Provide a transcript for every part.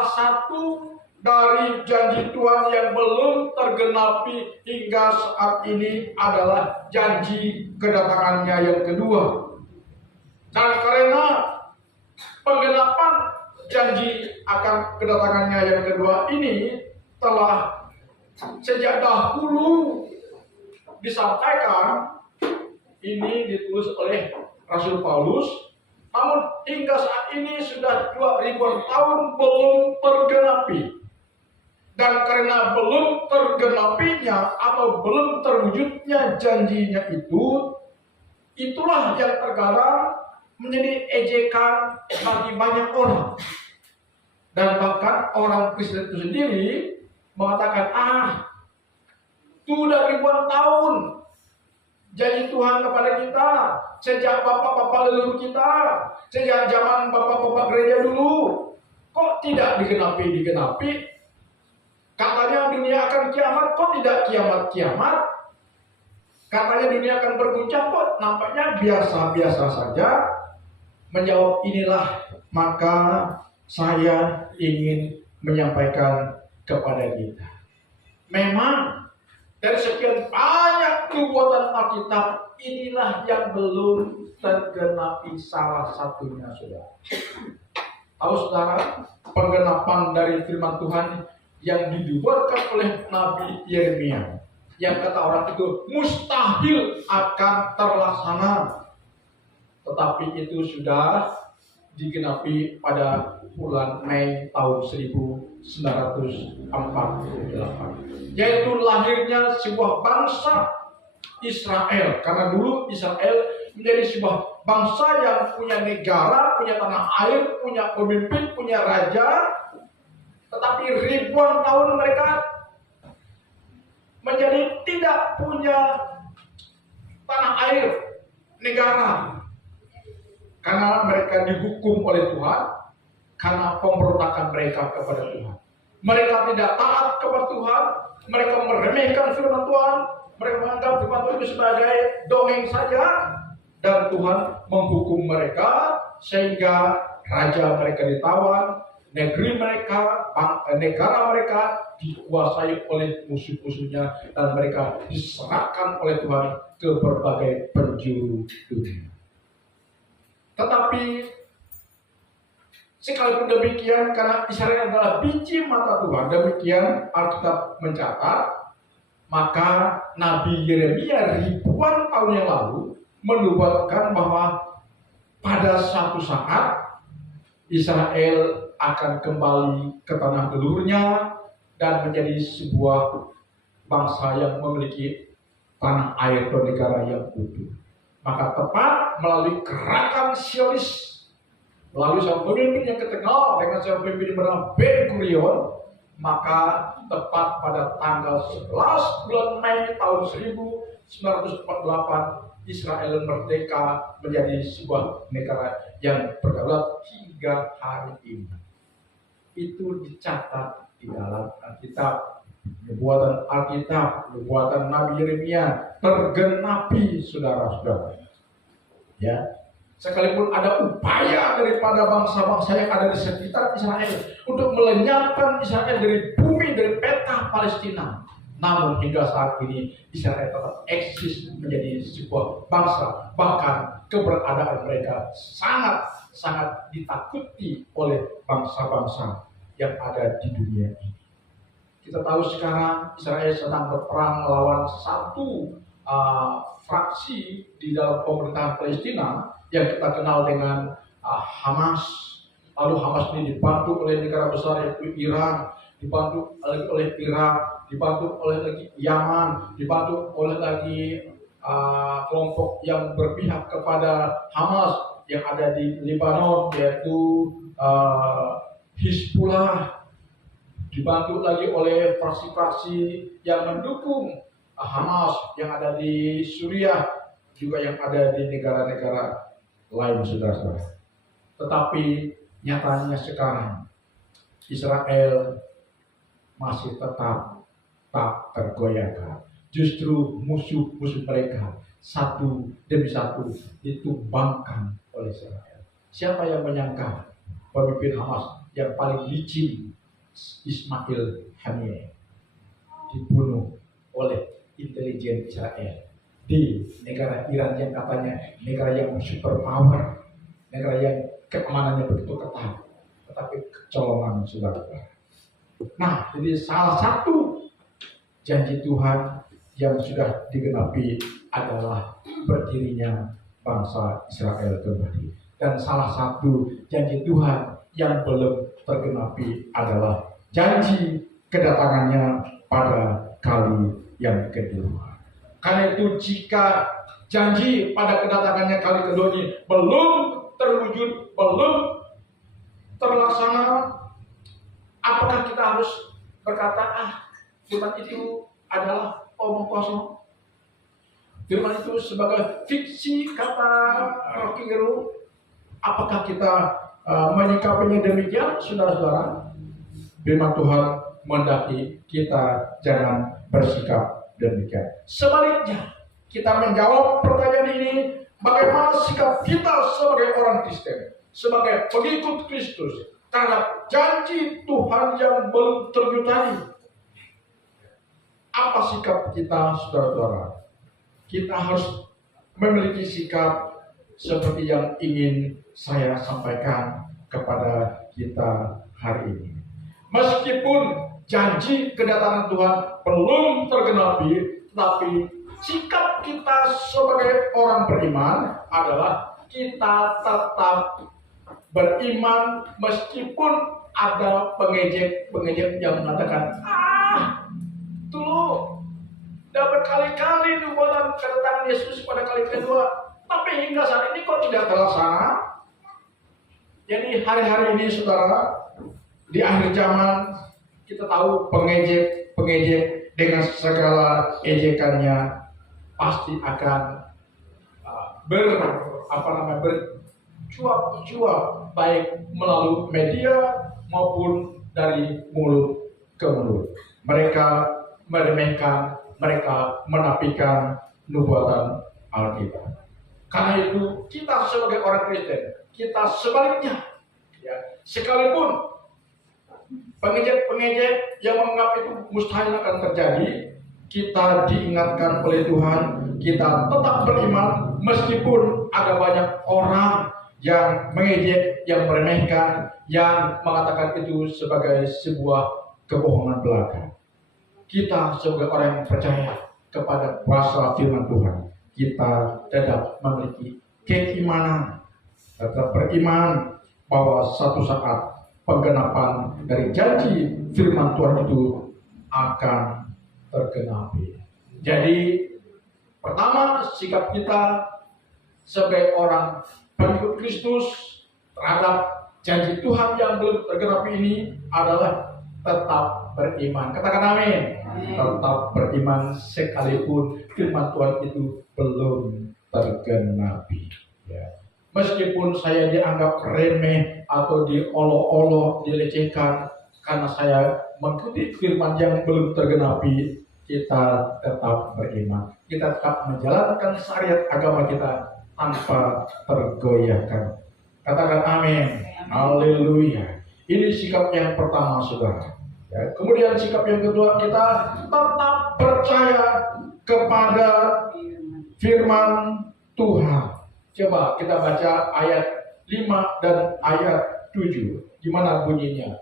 salah satu dari janji Tuhan yang belum tergenapi hingga saat ini adalah janji kedatangannya yang kedua. Dan karena penggenapan janji akan kedatangannya yang kedua ini telah sejak dahulu disampaikan, ini ditulis oleh Rasul Paulus, namun hingga saat ini sudah 2000 tahun belum tergenapi. Dan karena belum tergenapinya atau belum terwujudnya janjinya itu, itulah yang terkadang menjadi ejekan bagi banyak orang. Dan bahkan orang Kristen itu sendiri mengatakan, sudah ribuan tahun janji Tuhan kepada kita, sejak bapak-bapak leluhur kita, sejak zaman bapak-bapak gereja dulu, kok tidak digenapi? Katanya dunia akan kiamat, kok tidak kiamat-kiamat? Katanya dunia akan berguncang, kok nampaknya biasa-biasa saja. Menjawab inilah, maka saya ingin menyampaikan kepada kita. Memang dari sekian banyak nubuatan Alkitab, inilah yang belum tergenapi salah satunya, saudara. Tahu saudara, penggenapan dari firman Tuhan yang dinubuatkan oleh Nabi Yeremia, yang kata orang itu mustahil akan terlaksana, tetapi itu sudah digenapi pada bulan Mei tahun 1948, yaitu lahirnya sebuah bangsa Israel. Karena dulu Israel menjadi sebuah bangsa yang punya negara, punya tanah air, punya pemimpin, punya raja. Tetapi ribuan tahun mereka menjadi tidak punya tanah air, negara. Karena mereka dihukum oleh Tuhan, karena pemberontakan mereka kepada Tuhan. Mereka tidak taat kepada Tuhan, mereka meremehkan firman Tuhan, mereka menganggap firman Tuhan itu sebagai dongeng saja. Dan Tuhan menghukum mereka, sehingga raja mereka ditawan, negeri mereka, negara mereka dikuasai oleh musuh-musuhnya, dan mereka diserahkan oleh Tuhan ke berbagai penjuru dunia. Tetapi sekalipun demikian, karena Israel adalah biji mata Tuhan, demikian Alkitab mencatat, maka Nabi Yeremia ribuan tahun yang lalu menubuatkan bahwa pada suatu saat Israel akan kembali ke tanah leluhurnya dan menjadi sebuah bangsa yang memiliki tanah air dan negara yang utuh. Maka tepat melalui gerakan Zionis, melalui seorang pemimpin yang terkenal dengan seorang pemimpin bernama Ben-Gurion, maka tepat pada tanggal 11 bulan Mei tahun 1948 Israel merdeka menjadi sebuah negara yang berdaulat hingga hari ini. Itu dicatat di dalam Alkitab. Nubuatan Alkitab, nubuatan Nabi Yeremia tergenapi, saudara-saudara. Ya, sekalipun ada upaya daripada bangsa-bangsa yang ada di sekitar Israel untuk melenyapkan Israel dari bumi, dari peta Palestina, namun hingga saat ini Israel tetap eksis menjadi sebuah bangsa. Bahkan keberadaan mereka sangat ditakuti oleh bangsa-bangsa yang ada di dunia ini. Kita tahu sekarang Israel sedang berperang melawan satu fraksi di dalam pemerintahan Palestina yang kita kenal dengan Hamas. Lalu Hamas ini dibantu oleh negara besar yaitu Iran, dibantu oleh Irak, dibantu oleh lagi Yaman, dibantu oleh lagi kelompok yang berpihak kepada Hamas yang ada di Lebanon, yaitu Hizbullah, dibantu lagi oleh fraksi-fraksi yang mendukung Hamas yang ada di Suriah, juga yang ada di negara-negara lain, saudara-saudara. Tetapi nyatanya sekarang Israel masih tetap tak tergoyahkan. Justru musuh-musuh mereka satu demi satu ditumbangkan oleh Israel. Siapa yang menyangka pemimpin Hamas yang paling licin, Ismail Haniyeh, dibunuh oleh intelijen Israel di negara Iran yang katanya negara yang superpower, negara yang keamanannya begitu ketat, tetapi kecolongan saudara. Nah, jadi salah satu janji Tuhan yang sudah digenapi adalah berdirinya bangsa Israel kembali. Dan salah satu janji Tuhan yang belum tergenapi adalah janji kedatangannya pada kali yang kedua. Karena itu jika janji pada kedatangannya kali kedua ini belum terwujud, belum terlaksana, apakah kita harus berkata, firman itu adalah omong kosong? Firman itu sebagai fiksi kata Rocky Gerung. Apakah kita menyikapinya demikian, saudara-saudara? Firman Tuhan mendaki kita jangan bersikap demikian. Sebaliknya, kita menjawab pertanyaan ini, bagaimana sikap kita sebagai orang Kristen, sebagai pengikut Kristus terhadap janji Tuhan yang belum terwujud. Apa sikap kita, saudara-saudara? Kita harus memiliki sikap seperti yang ingin saya sampaikan kepada kita hari ini. Meskipun janji kedatangan Tuhan belum tergenapi, tetapi sikap kita sebagai orang beriman adalah kita tetap beriman meskipun ada pengejek yang mengatakan, dulu udah berkali-kali nubuatan kedatangan Yesus pada kali kedua, tapi hingga saat ini kok tidak terlaksana. Jadi hari-hari ini saudara, di akhir zaman kita tahu pengejek dengan segala ejekannya pasti akan bercuap-cuap baik melalui media maupun dari mulut ke mulut. Mereka meremehkan, mereka menafikan nubuatan Alkitab. Karena itu kita sebagai orang Kristen, kita sebaliknya, ya, sekalipun pengejek yang menganggap itu mustahil akan terjadi, kita diingatkan oleh Tuhan, kita tetap beriman meskipun ada banyak orang yang mengejek, yang meremehkan, yang mengatakan itu sebagai sebuah kebohongan belaka. Kita sebagai orang yang percaya kepada kuasa firman Tuhan, kita tetap memiliki keimanan, tetap beriman bahwa satu saat penggenapan dari janji firman Tuhan itu akan tergenapi. Jadi pertama, sikap kita sebagai orang pengikut Kristus terhadap janji Tuhan yang belum tergenapi ini adalah tetap beriman. Katakan amin. Tetap beriman sekalipun firman Tuhan itu belum tergenapi. Ya. Meskipun saya dianggap remeh atau diolok-olok, dilecehkan karena saya mengikuti firman yang belum tergenapi, kita tetap beriman. Kita tetap menjalankan syariat agama kita tanpa tergoyahkan. Katakan amin. Haleluya. Ini sikap yang pertama, saudara. Ya, kemudian sikap yang kedua, kita tetap percaya kepada firman Tuhan. Coba kita baca ayat 5 dan ayat 7. Gimana bunyinya?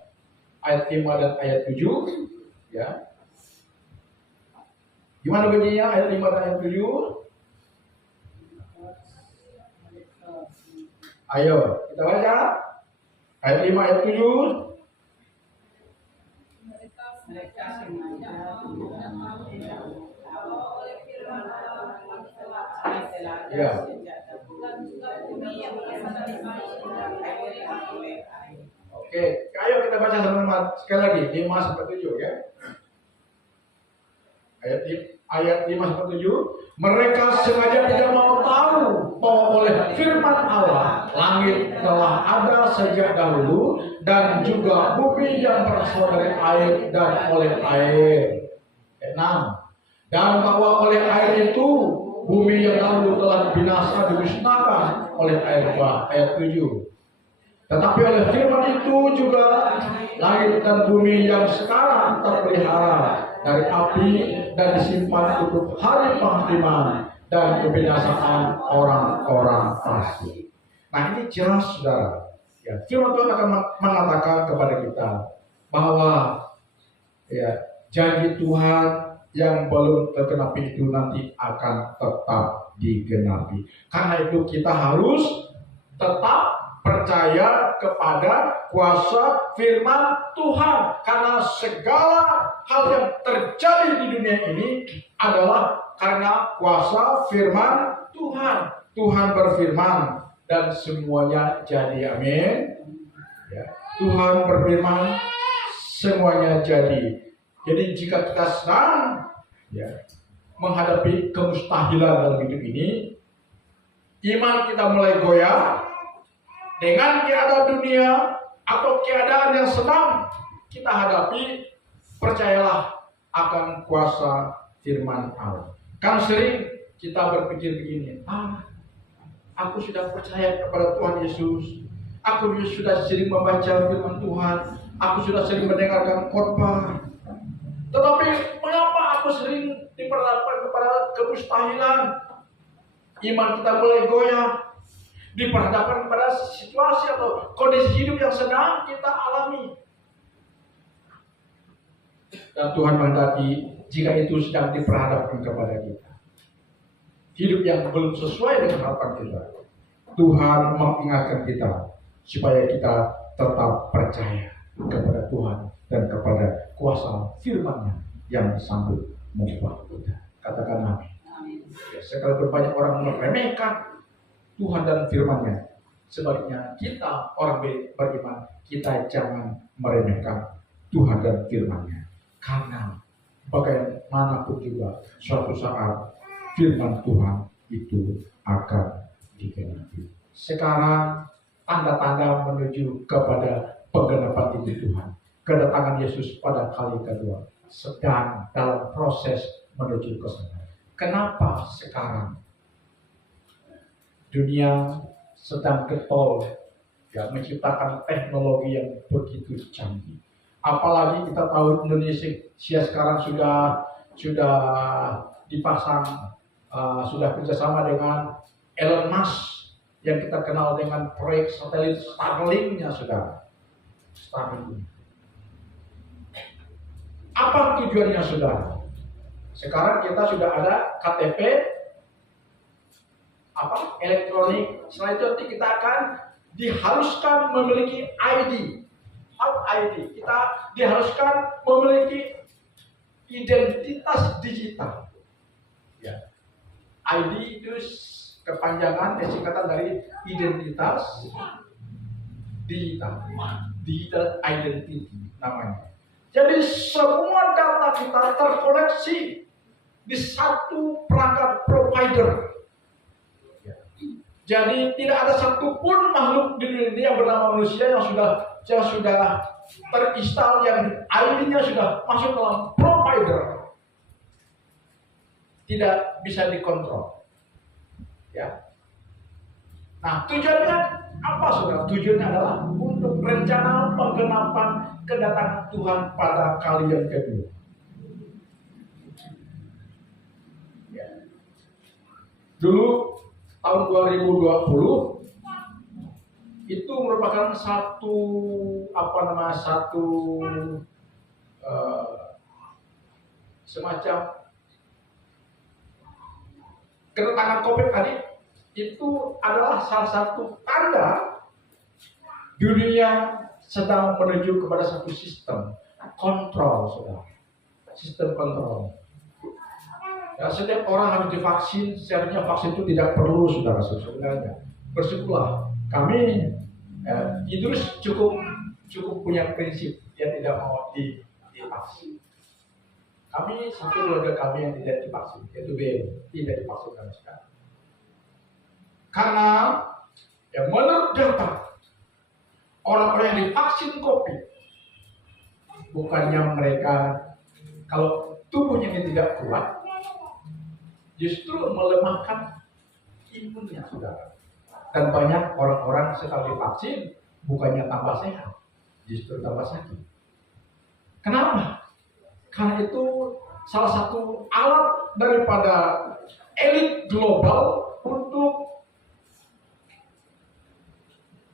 Ayat 5 dan ayat 7. Ya. Gimana bunyinya ayat 5 dan ayat 7? Ayo, kita baca. Ayat 5 ayat 7. Mereka sengaja Ya. Oke, ayo kita baca sama-sama sekali lagi 5 sampai 7 ya. Ayat 5 sampai 7. Mereka sengaja tidak mau tahu bahwa oleh firman Allah langit telah ada sejak dahulu dan juga bumi yang berasal dari air dan oleh air. 6. Dan bahwa oleh air itu bumi yang dahulu telah binasa dimusnahkan oleh air bah. Ayat 7. Tetapi oleh firman itu juga langit dan bumi yang sekarang terpelihara dari api dan disimpan untuk hari penghakiman dan kebinasaan orang-orang fasik. Nah, ini jelas, saudara. Ya, firman Tuhan akan mengatakan kepada kita bahwa ya, janji Tuhan yang belum tergenapi itu nanti akan tetap digenapi. Karena itu kita harus tetap percaya kepada kuasa firman Tuhan. Karena segala hal yang terjadi di dunia ini adalah karena kuasa firman Tuhan. Tuhan berfirman dan semuanya jadi. Amin. Ya, Tuhan berfirman, semuanya jadi. Jadi jika kita sedang menghadapi kemustahilan dalam hidup ini, iman kita mulai goyah dengan keadaan dunia atau keadaan yang sedang kita hadapi, percayalah akan kuasa firman Allah. Kan sering kita berpikir begini, aku sudah percaya kepada Tuhan Yesus, aku sudah sering membaca firman Tuhan, aku sudah sering mendengarkan khotbah. Tetapi mengapa aku sering diperhadapkan kepada kemustahilan? Iman kita mulai goyah, diperhadapkan kepada situasi atau kondisi hidup yang sedang kita alami. Dan Tuhan menghendaki jika itu sedang diperhadapkan kepada kita, hidup yang belum sesuai dengan harapan kita, Tuhan mengingatkan kita supaya kita tetap percaya kepada Tuhan dan kepada kuasa firman-Nya yang sanggup mengubah kita. Katakan amin. Ya, sekalipun banyak orang meremehkan Tuhan dan firman-Nya, sebaliknya kita orang beriman, kita jangan meremehkan Tuhan dan firman-Nya. Karena bagaimanapun juga suatu saat firman Tuhan itu akan digenapi. Sekarang tanda-tanda menuju kepada penggenapan itu Tuhan. Kedatangan Yesus pada kali kedua sedang dalam proses menuju ke sana. Kenapa sekarang dunia sedang getol menciptakan teknologi yang begitu canggih? Apalagi kita tahu Indonesia sekarang sudah dipasang, sudah kerjasama dengan Elon Musk yang kita kenal dengan proyek satelit Starlink-nya, saudara. Starlink. Apa tujuannya, saudara? Sekarang kita sudah ada KTP elektronik. Setelah itu kita akan diharuskan memiliki ID. ID. Kita diharuskan memiliki identitas digital. Ya. ID itu kepanjangan, singkatan dari identitas digital. Digital identity namanya. Jadi semua data kita terkoneksi di satu perangkat provider. Jadi tidak ada satupun makhluk di dunia ini yang bernama manusia yang sudah terinstal, yang ID-nya sudah masuk dalam provider. Tidak bisa dikontrol. Ya. Nah, tujuannya apa, saudara? Tujuannya adalah untuk rencana penggenapan kedatangan Tuhan pada kali yang kedua. Ya. Dulu tahun 2020 itu merupakan semacam kedatangan COVID tadi. Itu adalah salah satu tanda dunia sedang menuju kepada satu sistem kontrol, saudara. Sistem kontrol. Ya, setiap orang harus divaksin. Seharusnya vaksin itu tidak perlu, saudara. Sebenarnya bersyukurlah kami Idrus cukup punya prinsip dia tidak mau divaksin. Kami satu keluarga kami yang tidak divaksin, yaitu tidak divaksin sama sekali. Karena menurut data orang-orang yang divaksin COVID, bukannya mereka kalau tubuhnya ini tidak kuat, justru melemahkan imunnya, saudara. Dan banyak orang-orang setelah divaksin bukannya tambah sehat, justru tambah sakit. Kenapa? Karena itu salah satu alat daripada elit global untuk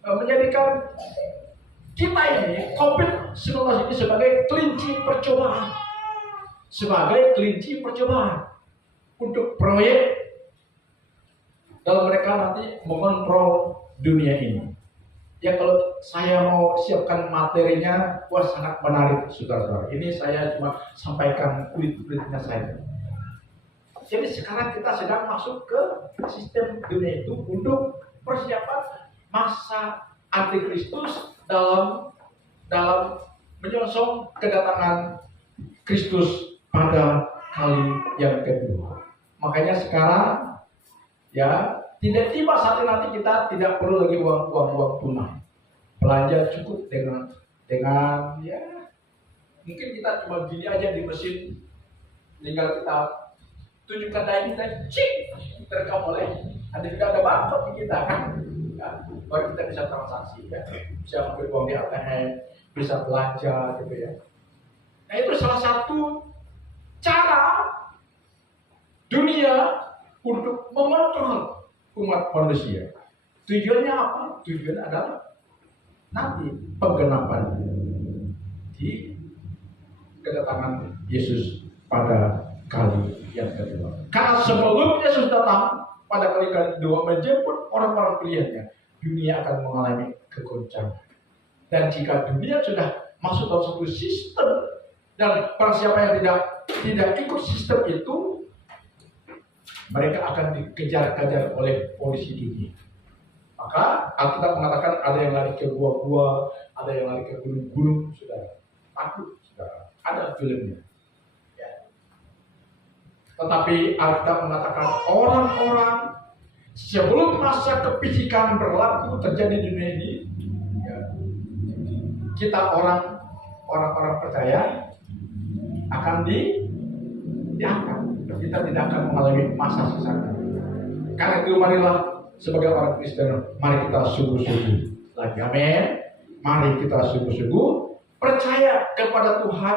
menjadikan kita ini COVID-19 ini sebagai kelinci percobaan. Sebagai kelinci percobaan untuk proyek dalam mereka nanti mengontrol dunia ini. Ya kalau saya mau siapkan materinya, wah sangat menarik saudara-saudara. Ini saya cuma sampaikan kulit-kulitnya saja. Jadi sekarang kita sedang masuk ke sistem dunia itu untuk persiapan masa antikristus dalam menyongsong kedatangan Kristus pada kali yang kedua. Makanya sekarang ya tidak tiba saatnya nanti kita tidak perlu lagi uang tunai. Belanja cukup dengan ya mungkin kita cuma gini aja di mesin, tinggal kita tunjukkan daya kita, cik, terekam oleh tidak ada barcode di kita kan. Ya, baru kita bisa transaksi ya, bisa ambil uang di ATM, bisa belanja gitu ya. Nah itu salah satu cara dunia untuk mengontrol umat manusia. Tujuannya apa? Tujuannya adalah nanti penggenapan di kedatangan Yesus pada kali yang kedua. Karena sebelum Yesus datang pada kali kedua menjemput orang-orang pilihannya, dunia akan mengalami kegoncangan. Dan jika dunia sudah masuk dalam satu sistem dan para siapa yang tidak ikut sistem itu, mereka akan dikejar-kejar oleh polisi dunia. Maka Alkitab mengatakan ada yang lari ke gua-gua, ada yang lari ke gunung-gunung, saudara. Takut, saudara. Ada filmnya. Ya. Tetapi Alkitab mengatakan orang-orang sebelum masa kepicikan berlaku terjadi di dunia ini, ya, kita orang-orang percaya akan diangkat. Kita tidak akan mengalami masa sesat. Karena itu marilah sebagai orang Kristen, mari kita sungguh-sungguh lagi. Amin. Mari kita sungguh-sungguh percaya kepada Tuhan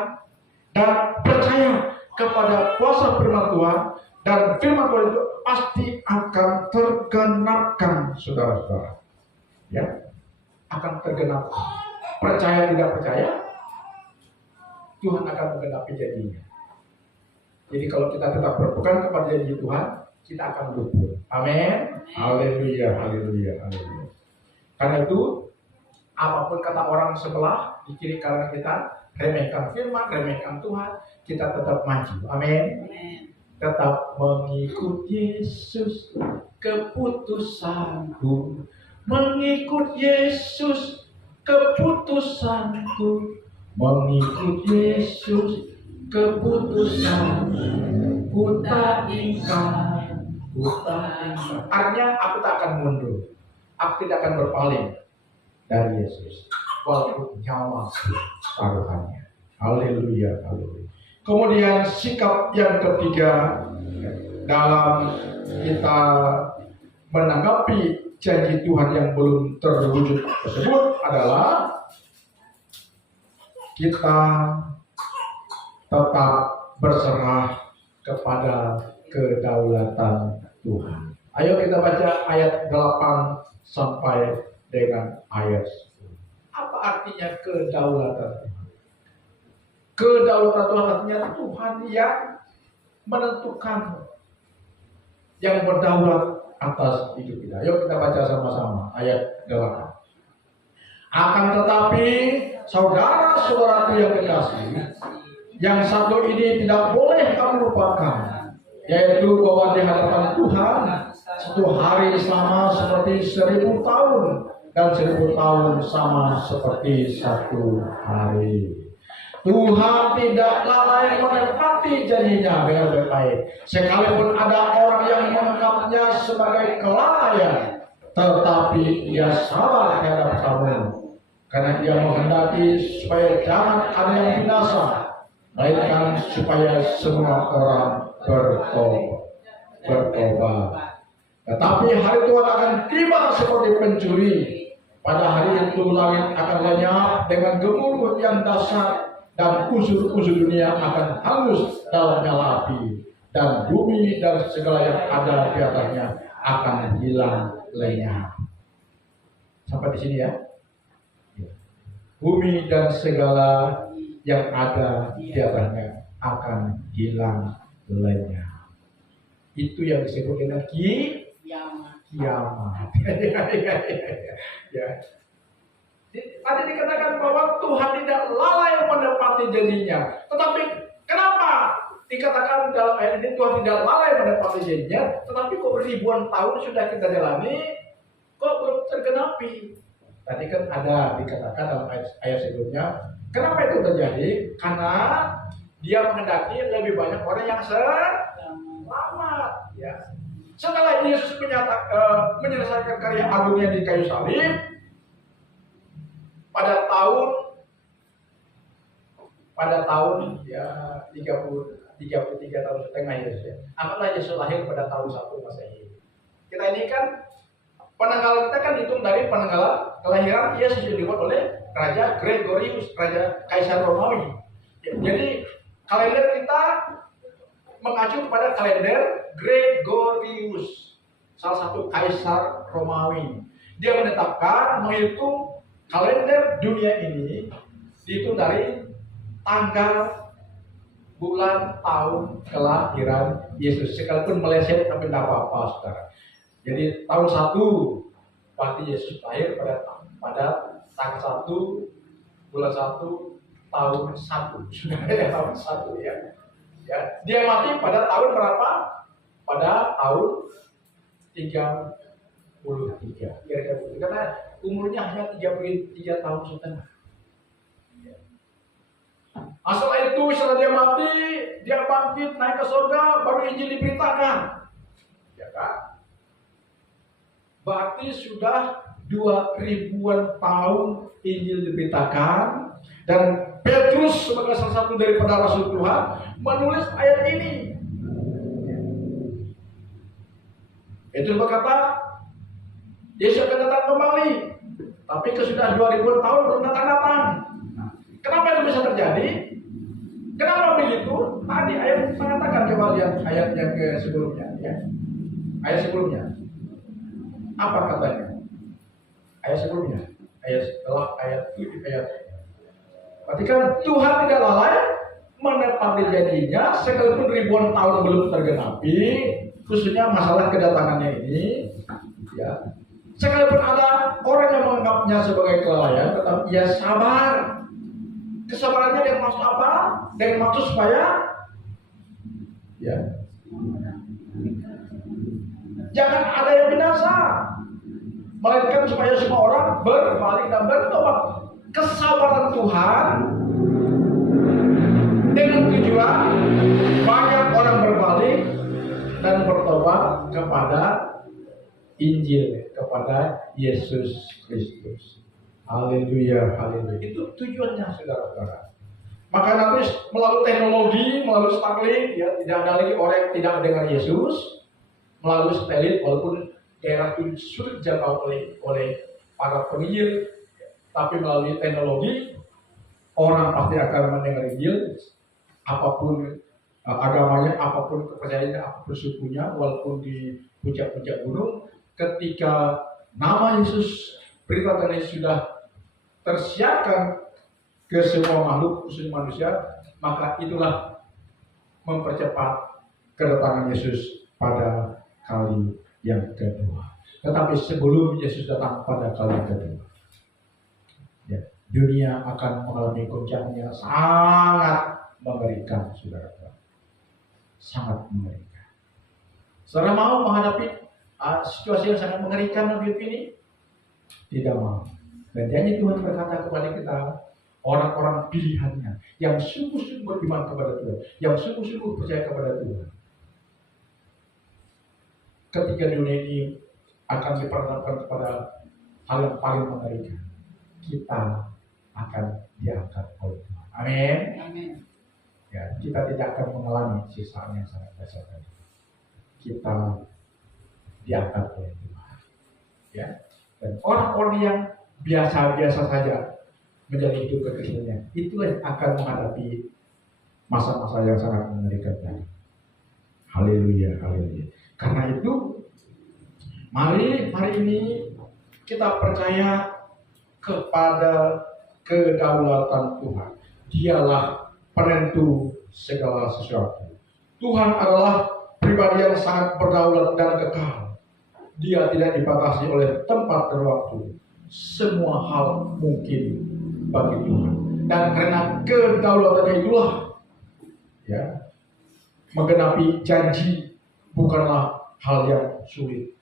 dan percaya kepada kuasa firman Tuhan, dan firman Tuhan itu pasti akan tergenapkan, saudara-saudara. Ya, akan tergenap. Percaya tidak percaya, Tuhan akan menggenapi janjinya. Jadi kalau kita tetap berpegang kepada janji Tuhan, kita akan luput. Amin. Haleluya, haleluya, haleluya. Karena itu, apapun kata orang sebelah di kiri kanan kita, remehkan firman, remehkan Tuhan, kita tetap maju. Amin. Tetap mengikut Yesus, keputusanku. Mengikut Yesus, keputusanku. Mengikut Yesus, keputusan ku tak ingkar, ku tak ingkar. Artinya aku tak akan mundur, aku tidak akan berpaling dari Yesus walaupun nyawa taruhannya. Haleluya, haleluya. Kemudian sikap yang ketiga dalam kita menanggapi janji Tuhan yang belum terwujud tersebut adalah kita tetap berserah kepada kedaulatan Tuhan. Ayo kita baca ayat 8 sampai dengan ayat 10. Apa artinya kedaulatan Tuhan? Kedaulatan Tuhan artinya Tuhan yang menentukan, yang berdaulat atas hidup kita. Ayo kita baca sama-sama ayat 8. Akan tetapi saudara-saudaraku yang kekasih, yang satu ini tidak boleh kamu lupakan, yaitu bahwa di hadapan Tuhan satu hari sama seperti 1000 tahun, dan 1000 tahun sama seperti satu hari. Tuhan tidak lalai menepati janjinya dengan baik. Sekalipun ada orang yang menganggapnya sebagai kelalaian, tetapi ia sabar terhadap kamu, karena dia menghendaki supaya jangan ada yang binasa, melainkan supaya semua orang bertobat. Tetapi hari Tuhan akan tiba seperti pencuri Pada hari itu langit akan lenyap dengan gemuruh yang dahsyat dan unsur-unsur dunia akan hangus dalam nyala api, dan bumi dan segala yang ada di atasnya akan hilang lenyap. Sampai di sini ya. Bumi dan segala yang ada di atasnya akan hilang lenyap. Itu yang disebut dengan kiamat. Ya. Tadi dikatakan bahwa Tuhan tidak lalai menepati janjinya. Tetapi kenapa dikatakan dalam ayat ini Tuhan tidak lalai menepati janjinya, tetapi kok ribuan tahun sudah kita jalani, kok belum tergenapi? Tadi kan ada dikatakan dalam ayat sebelumnya, kenapa itu terjadi? Karena dia menghendaki lebih banyak orang yang selamat. Ya. Setelah Yesus menyelesaikan karya agungnya di kayu salib, pada tahun ya 33 tahun setengah Yesus ya. Anggaplah Yesus lahir pada tahun 1 Masehi. Kita ini kan penanggalan kita kan hitung dari penanggalan kelahiran Yesus yang dibuat oleh Raja Gregorius, Raja Kaisar Romawi. Ya, jadi kalender kita mengacu kepada kalender Gregorius, salah satu kaisar Romawi. Dia menetapkan menghitung kalender dunia ini dihitung dari tanggal, bulan, tahun kelahiran Yesus. Sekalipun meleset tapi tidak apa-apa, saudara. Jadi tahun 1 pasti Yesus lahir pada tanggal 1, bulan 1, tahun 1. Sudah ya, tahun 1 ya. Ya, dia mati pada tahun berapa? Pada tahun 33. Karena umurnya hanya 33 tahun setengah. Setelah itu, setelah dia mati, dia bangkit naik ke surga, baru Injil diberitakan. Ya kan? Berarti sudah 2000-an tahun Injil diberitakan, dan Petrus sebagai salah satu daripada Rasul Tuhan menulis ayat ini. Petrus berkata, Yesus akan datang kembali, tapi kesudah 2000 tahun belum datang. Kenapa itu bisa terjadi? Kenapa begitu? Tadi ayat mengatakan, coba lihat ayat yang ke sebelumnya ya. Ayat sebelumnya. Apa katanya? Ayat sebelumnya. Ayat setelah ayat itu ayat. Berarti kan Tuhan tidak lalai menepati janjinya sekalipun ribuan tahun belum tergenapi, khususnya masalah kedatangannya ini ya. Sekalipun ada orang yang menganggapnya sebagai kelalaian, tetapi ia sabar. Kesabarannya dengan maksud apa? Dengan maksud supaya ya jangan ada yang binasa, melainkan supaya semua orang berbalik dan bertobat. Kesabaran Tuhan dengan tujuan banyak orang berbalik dan bertobat kepada Injil, kepada Yesus Kristus. Haleluya, haleluya. Itu tujuannya, saudara-saudara. Maka nanti melalui teknologi, melalui Starlink, ya tidak ada lagi orang yang tidak mendengar Yesus. Melalui satelit, walaupun daerah itu sulit dijangkau oleh para penginjil, tapi melalui teknologi orang pasti akan mendengar Injil. Apapun agamanya, apapun kepercayaannya, apapun sukunya, walaupun di puncak-puncak gunung, ketika nama Yesus, berita tadi sudah tersiarkan ke semua makhluk, khususnya manusia, maka itulah mempercepat kedatangan Yesus pada kali yang kedua. Tetapi sebelum Yesus datang pada kali yang kedua, ya, dunia akan mengalami goncangan sangat mengerikan, saudara. Sangat mengerikan. Saudara mau menghadapi situasi yang sangat mengerikan hidup ini? Tidak mau. Dan janji Tuhan berkata kepada kita, orang-orang pilihannya yang sungguh-sungguh beriman kepada Tuhan, yang sungguh-sungguh percaya kepada Tuhan, ketika dunia ini akan diperhadapkan kepada hal yang paling mengerikan, kita akan diangkat oleh Tuhan. Amin. Amin. Ya, kita tidak akan mengalami siksaan yang sangat dahsyat. Kita diangkat oleh Tuhan. Ya. Dan orang-orang yang biasa-biasa saja menjadi hidup kekristenan, itulah yang akan menghadapi masa-masa yang sangat mengerikan tadi. Haleluya, haleluya. Karena itu, mari hari ini kita percaya kepada kedaulatan Tuhan. Dialah penentu segala sesuatu. Tuhan adalah pribadi yang sangat berdaulat dan kekal. Dia tidak dibatasi oleh tempat dan waktu. Semua hal mungkin bagi Tuhan. Dan karena kedaulatannya itulah, ya, menggenapi janji bukanlah hal yang sulit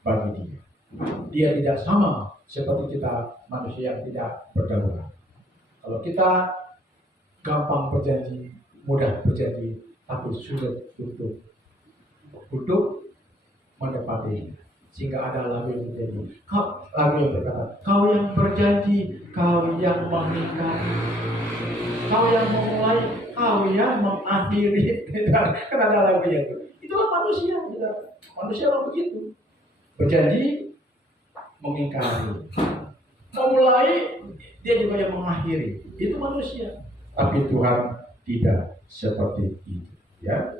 bagi dia. Dia tidak sama seperti kita manusia yang tidak berdaulat. Kalau kita gampang berjanji, mudah berjanji, tapi sulit untuk menepati. Sehingga ada lagu yang berjanji, lagu yang berkata, kau yang berjanji, kau yang mengikat, kau yang memulai, kau yang mengakhiri. Kan ada lagu itu. Itulah manusia. Manusia orang begitu. Berjanji, mengingkari. Memulai, dia juga yang mengakhiri. Itu manusia. Tapi Tuhan tidak seperti itu. Ya.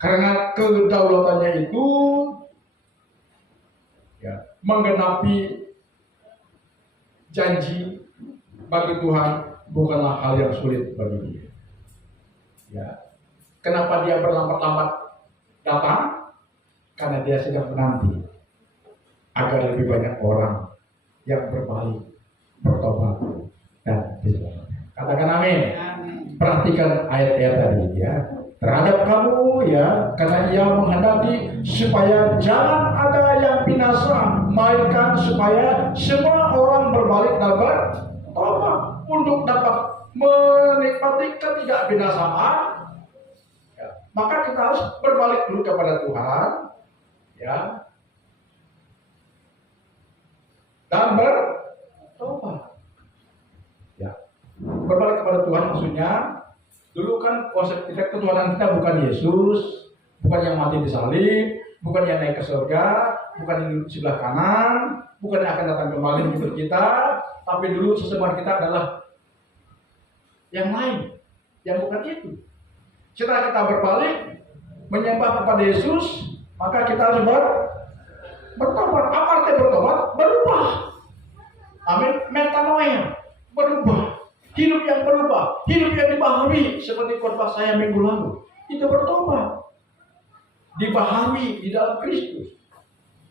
Karena kedaulatannya itu, ya, menggenapi janji bagi Tuhan bukanlah hal yang sulit bagi dia. Ya. Kenapa dia berlambat-lambat datang? Karena dia sedang menanti agar lebih banyak orang yang berbalik, bertobat dan diselamatkan. Katakan amin. Perhatikan ayat-ayat tadi, ya. Terhadap kamu, ya, karena ia menghendaki supaya jangan ada yang binasa, melainkan supaya semua orang berbalik dan bertobat untuk dapat menikmati ketidakbinasaan. Ya, maka kita harus berbalik dulu kepada Tuhan, ya, dan bertobat. Ya, berbalik kepada Tuhan maksudnya, dulu kan konsep kita ketuhanan kita bukan Yesus, bukan yang mati di salib, bukan yang naik ke surga, bukan yang duduk di sebelah kanan, bukan yang akan datang kembali menjemput kita, tapi dulu sesembahan kita adalah yang lain, yang bukan itu. Setelah kita berbalik menyembah kepada Yesus, maka kita harus bertobat. Apa artinya bertobat? Berubah. Amin. Metanoia, berubah. Hidup yang berubah, hidup yang dibaharui seperti khotbah saya minggu lalu. Itu bertobat, dibaharui di dalam Kristus.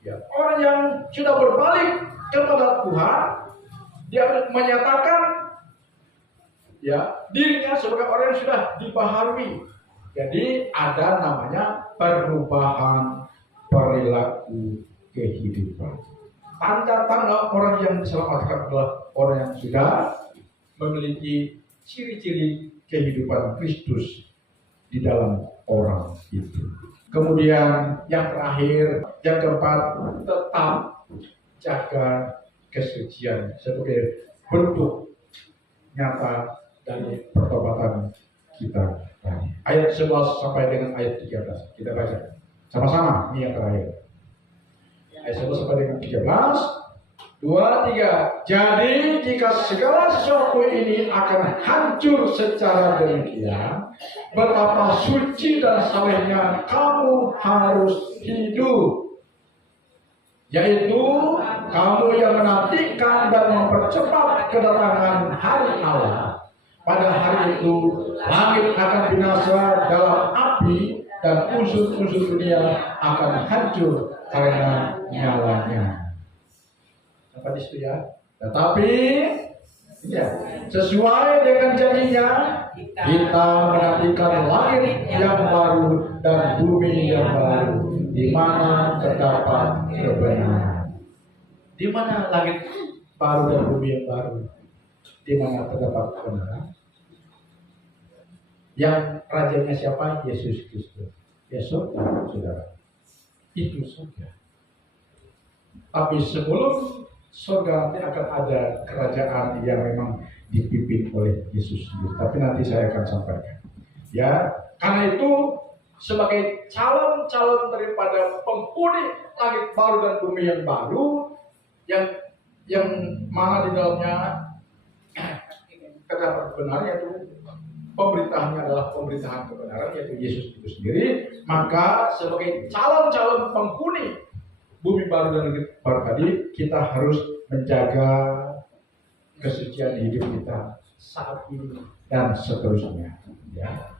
Ya. Orang yang sudah berbalik kepada Tuhan, dia menyatakan, ya, dirinya sebagai orang yang sudah dibaharui. Jadi ada namanya perubahan perilaku kehidupan. Tanda-tanda orang yang diselamatkan adalah orang yang sudah memiliki ciri-ciri kehidupan Kristus di dalam orang itu. Kemudian yang terakhir, yang keempat, tetap jaga kesucian sebagai bentuk nyata dari pertobatan kita. Ayat 11 sampai dengan ayat 13 kita baca sama-sama. Ini yang terakhir. Ayat 11 sampai dengan 13. 2, 3. Jadi jika segala sesuatu ini akan hancur secara demikian, betapa suci dan salehnya kamu harus hidup, yaitu kamu yang menantikan dan mempercepat kedatangan hari Allah. Pada hari itu langit akan binasa dalam api dan unsur-unsur dunia akan hancur karena nyalanya. Apa di situ, ya? Tetapi, ya, sesuai dengan janjinya, kita menantikan langit yang baru dan bumi yang baru, di mana terdapat kebenaran. Di mana langit baru dan bumi yang baru? Di mana terdapat kebenaran? Yang rajanya siapa? Yesus Kristus. Ya, saudara. Itu saja. Tapi sebelum surga nanti akan ada kerajaan yang memang dipimpin oleh Yesus sendiri. Tapi nanti saya akan sampaikan. Ya, karena itu sebagai calon-calon daripada penghuni langit baru dan bumi yang baru, yang yang mana di dalamnya terdapat kebenaran, yaitu pemberitahannya adalah pemberitahan kebenaran, yaitu Yesus itu sendiri. Maka sebagai calon-calon penghuni bumi baru dan negeri baru tadi, kita harus menjaga kesucian hidup kita saat ini dan seterusnya. Ya.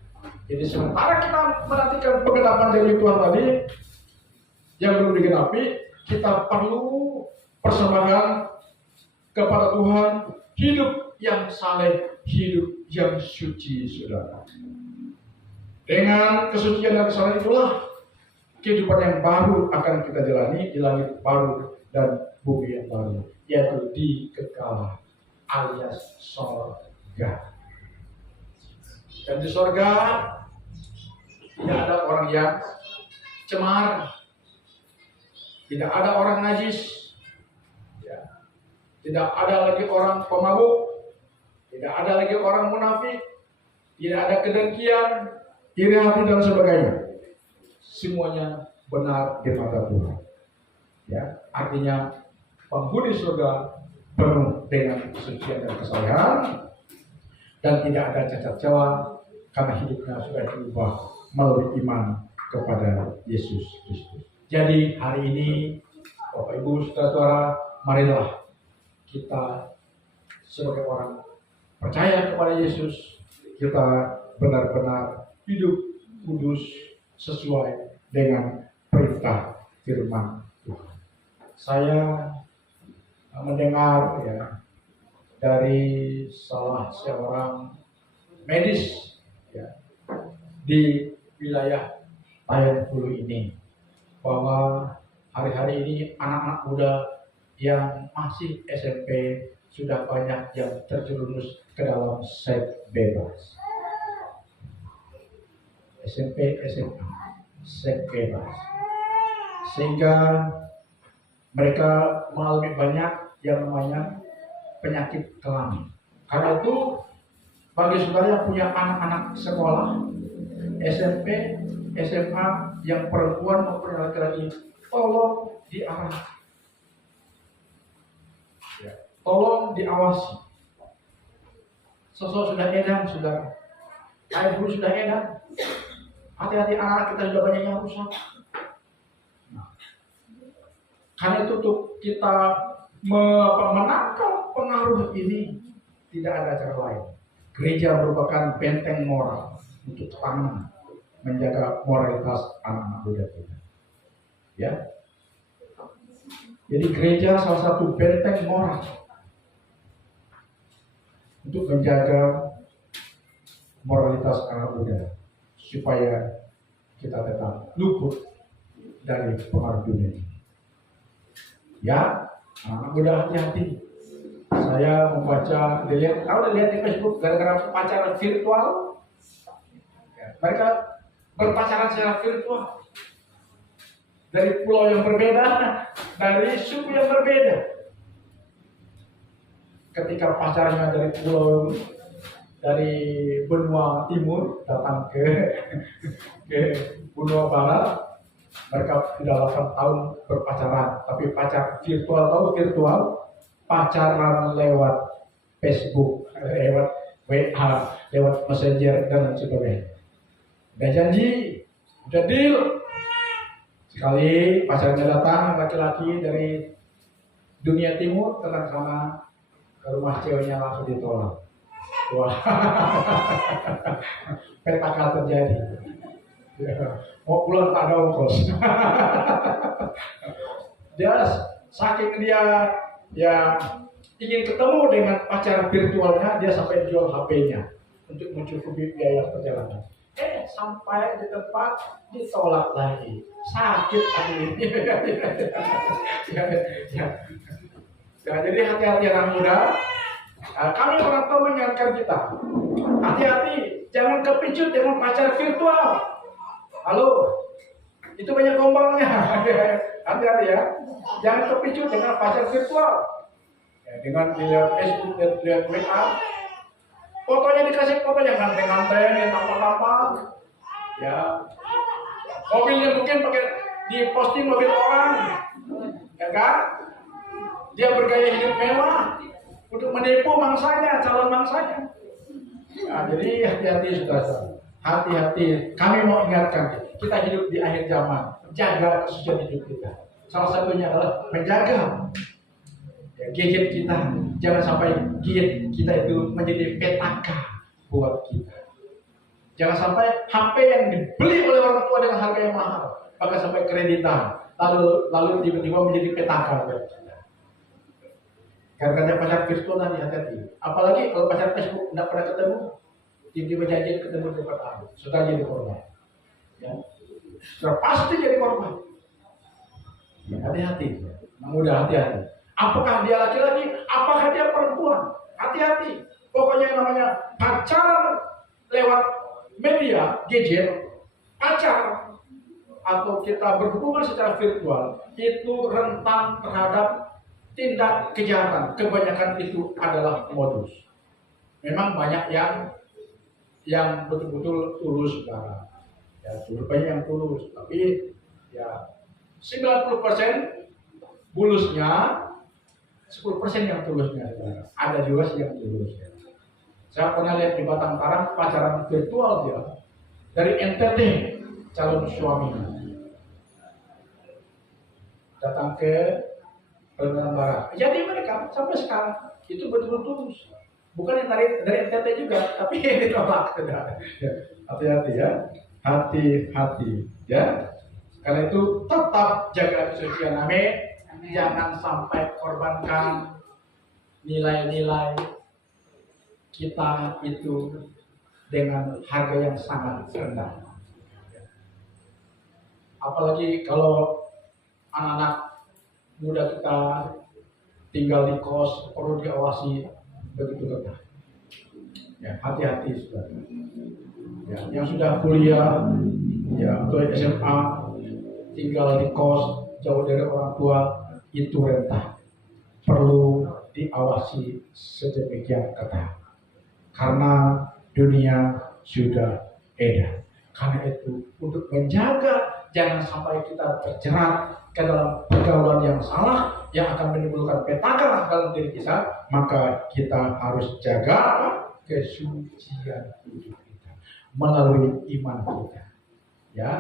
Jadi sementara kita menantikan penggenapan dari Tuhan tadi yang belum digenapi, kita perlu persembahan kepada Tuhan, hidup yang saleh, hidup yang suci, saudara. Dengan kesucian dan kesalahan itulah kehidupan yang baru akan kita jalani di langit baru dan bumi yang baru, yaitu di kekal alias sorga. Dan di sorga tidak ada orang yang cemar, tidak ada orang najis, ya. Tidak ada lagi orang pemabuk, tidak ada lagi orang munafik, tidak ada kedengkian, iri hati dan sebagainya. Semuanya benar di mata Tuhan. Ya, artinya penghuni surga penuh dengan kesucian dan kesalehan dan tidak ada cacat celah karena hidupnya sudah diubah melalui iman kepada Yesus Kristus. Jadi hari ini Bapak Ibu saudara-saudara, marilah kita sebagai orang percaya kepada Yesus, kita benar-benar hidup kudus sesuai dengan perintah firman Tuhan. Saya mendengar ya dari salah seorang medis ya di wilayah Tayan Hulu ini, bahwa hari-hari ini anak-anak muda yang masih SMP sudah banyak yang terjerumus ke dalam seks bebas. SMP, SMA, seks bebas. Sehingga mereka mengalami banyak yang namanya penyakit kelamin. Karena itu bagi saudara yang punya anak-anak sekolah, SMP, SMA yang perempuan maupun yang laki-laki, tolong diarahkan. Ya, tolong diawasi. Sosok sudah edan, saudara. Air dulu sudah edan. Hati-hati, anak kita sudah banyak yang rusak. Nah, karena itu untuk kita menangkal pengaruh ini tidak ada cara lain. Gereja merupakan benteng moral untuk tangan menjaga moralitas anak-anak muda kita. Ya. Jadi gereja salah satu benteng moral untuk menjaga moralitas anak muda supaya kita tetap luput dari pengaruh dunia ini. Ya, anak muda hati-hati. Saya membaca, kalau lihat di Facebook gara-gara pacaran virtual, mereka berpacaran secara virtual dari pulau yang berbeda, dari suku yang berbeda. Ketika pacarnya dari pulau dari benua timur datang ke benua barat, mereka sudah 8 tahun berpacaran, tapi pacar virtual, tahu virtual, pacaran lewat Facebook, lewat WA, lewat Messenger dan sebagainya. Udah janji, udah deal. Sekali pacarnya datang laki-laki dari dunia timur datang sama ke rumah ceweknya langsung ditolak. Wah, PKK terjadi. Ya, mau pulang tak ada ongkos. Dia saking dia ya ingin ketemu dengan pacar virtualnya, dia sampai jual HP-nya untuk mencukupi biaya perjalanan. Sampai di tempat ditolak lagi, sakit hati ini. Ya, jadi hati-hati anak muda. Kami orang tua mengingatkan kita, hati-hati, jangan kepicut dengan pacar virtual. Halo, itu banyak gombalnya. Hati-hati ya, jangan kepicut dengan pacar virtual. Ya, dengan lihat Facebook, lihat WA, fotonya dikasih foto yang ganteng-ganteng, yang tampak-tampak. Ya, mobilnya mungkin pakai di posting mobil orang, ya kan? Dia bergaya hidup mewah untuk menipu mangsanya, calon mangsanya. Nah, jadi hati-hati saudara. Hati-hati. Kami mau ingatkan, kita hidup di akhir zaman. Jaga kesucian hidup kita. Salah satunya adalah menjaga gadget kita. Jangan sampai gadget kita itu menjadi petaka buat kita. Jangan sampai HP yang dibeli oleh orang tua dengan harga yang mahal, bahkan sampai kreditan, lalu tiba-tiba menjadi petaka buat kita. Karena pacar virtual tadi hati-hati. Apalagi kalau pacar Facebook tidak pernah ketemu, tiba-tiba janji ketemu di tempat lain, sudah jadi korban. Ya. Sudah pasti jadi korban. Ya, hati-hati. Mudah hati-hati. Apakah dia laki-laki? Apakah dia perempuan? Hati-hati. Pokoknya yang namanya pacaran lewat media, gadget, pacar, atau kita berhubungan secara virtual, itu rentan terhadap tindak kejahatan. Kebanyakan itu adalah modus. Memang banyak yang betul-betul tulus, ya, banyak yang tulus, tapi ya 90% bulusnya, 10% yang tulusnya. Ada juga sih yang tulus. Saya pernah lihat di Batang Karang pacaran virtual dia dari NTT, calon suaminya datang ke Kalimantan Barat. Jadi mereka sampai sekarang itu betul-betul tulus. Bukan yang dari NTT juga, tapi ditolak. Hati-hati ya, hati-hati ya. Karena itu tetap jaga kesucian, amin. Jangan sampai korbankan nilai-nilai kita itu dengan harga yang sangat rendah. Apalagi kalau anak-anak muda kita tinggal di kos, perlu diawasi begitu ketat. Ya, hati-hati sudah. Ya, yang sudah kuliah, ya atau SMA, tinggal di kos jauh dari orang tua, itu rentan. Perlu diawasi sedemikian ketat. Karena dunia sudah edan. Karena itu untuk menjaga jangan sampai kita terjerat ke dalam pergaulan yang salah yang akan menimbulkan petaka dalam diri kita, maka kita harus jaga kesucian hidup kita melalui iman kita, ya,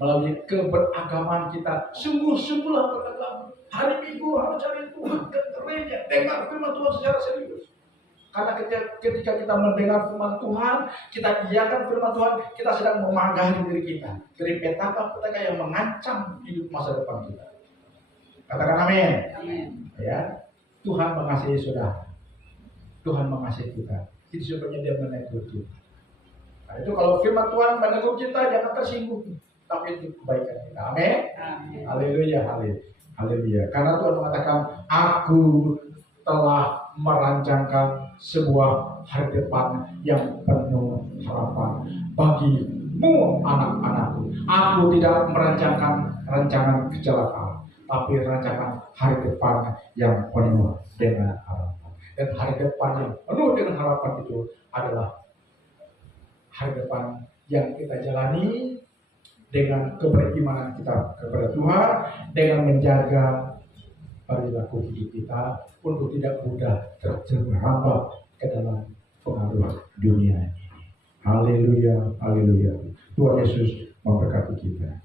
melalui keberagaman kita. Sungguh-sungguhlah beragama. Hari Minggu harus cari Tuhan ke gereja, dengar firman Tuhan secara serius. Karena ketika kita mendengar firman Tuhan, kita iakan firman Tuhan, kita sedang memagari diri kita dari petaka-petaka yang mengancam hidup masa depan kita. Katakan amin. Amin. Ya, Tuhan mengasihi saudara. Tuhan mengasihi kita. Itu sebabnya Dia menegur kita. Nah, itu kalau firman Tuhan menegur kita, jangan tersinggung. Tapi itu kebaikan kita. Amin. Haleluya, haleluya. Karena Tuhan mengatakan, Aku telah merancangkan sebuah hari depan yang penuh harapan bagimu, anak-anakku. Aku tidak merancangkan rancangan kecelakaan, tapi rancangan hari depan yang penuh dengan harapan. Dan hari depan yang penuh dengan harapan itu adalah hari depan yang kita jalani dengan keberimanan kita kepada Tuhan, dengan menjaga perilaku hidup kita untuk tidak mudah terjerembab ke dalam pengaruh dunia ini. Haleluya, haleluya. Tuhan Yesus memberkati kita.